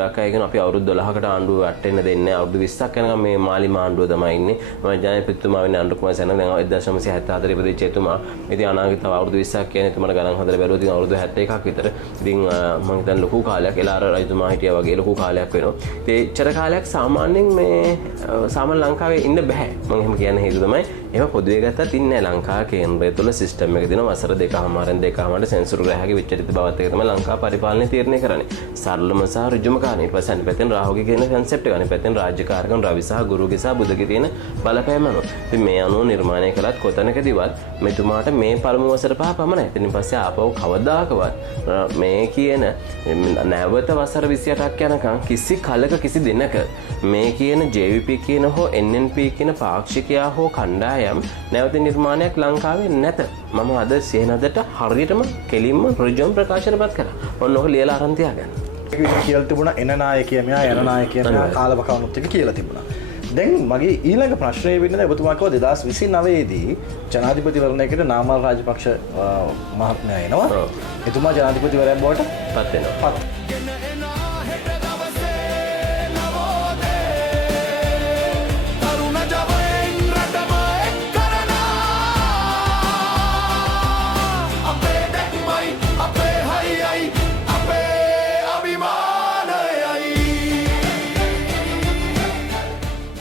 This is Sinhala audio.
ලකයගෙන අපි අවුරුදු 12කට ආණ්ඩුව වැටෙන්න දෙන්නේ අවුරුදු 20ක් යනකම් මේ මාලිමා ආණ්ඩුව තමයි ඉන්නේ. මම ජනාධිපතිතුමා වෙන්නේ අනුර කුමාර සේනාරත්න දැන් 1974 ඉපදිච්ච එතුමා. ඉතින් අනාගතව අවුරුදු 20ක් කියන්නේ එතුමාට ගණන් හදලා බැලුවොත් ඉතින් අවුරුදු 71ක් විතර. ඉතින් මම හිතන්නේ ලොකු කාලයක් එලාර රජතුමා හිටියා වගේ ලොකු කාලයක් වෙනවා. ඉතින් එච්චර කාලයක් සාමාන්‍යයෙන් මේ සාමාන්‍ය ලංකාවේ ඉන්න බෑ. මම එහෙම කියන්නේ හේතුව තමයි එහෙම පොදුවේ ගත්තත් ඉන්නේ ලංකා කේන්ද්‍රය තුළ සිස්ටම් එක දෙනවා වසර දෙකමාරෙන් දෙකමාරට සෙන්සුරු ග්‍රහකගේ විචරිත බවත් එක තමයි ලංකා පරිපාලනය තීරණය කරන්නේ. සරලම සහ ඍජුම කාරණේ. ඊට පස්සේ අනිත් පැත්තෙන් රාහුගේ කියන කන්සෙප්ට් එක අනිත් පැත්තෙන් රාජ්‍යකාරකම් රවි සහ ගුරුගේ සහ බුධගේ තියෙන බලපෑම අනුව. ඉතින් මේ අනුව නිර්මාණය කළත් කොතනකදීවත් මෙතුමාට මේ පළමු වසර පහ පමණයි. ඉතින් පස්සේ ආපහු කවදාකවත් මේ කියන නැවත වසර 28ක් යනකම් කිසි කලක කිසි දිනක මේ කියන JVP කියන හෝ NNP කියන පාක්ෂිකයා හෝ කණ්ඩායම් නැවත නිර්මාණයක් ලංකාවේ නැත. මම අද සේනදට හරියටම කෙලින්ම ඍජුවම ප්‍රකාශනපත් කරා. ඔන්න ඔක ලියලා අරන් තියාගන්න. ඒක කියලා තිබුණා එන නායකයා මෙහා යන නායකයා මෙහා කාලවකවනුත් එක කියලා තිබුණා. දැන් මගේ ඊළඟ ප්‍රශ්නය වෙන්නේ ඔබතුමා කිව්වා 2029 දී ජනාධිපතිවරණයකට නාමල් රාජපක්ෂ මහත්මයා එනවා. එතුමා ජනාධිපතිවරයා බවට පත් වෙනවා.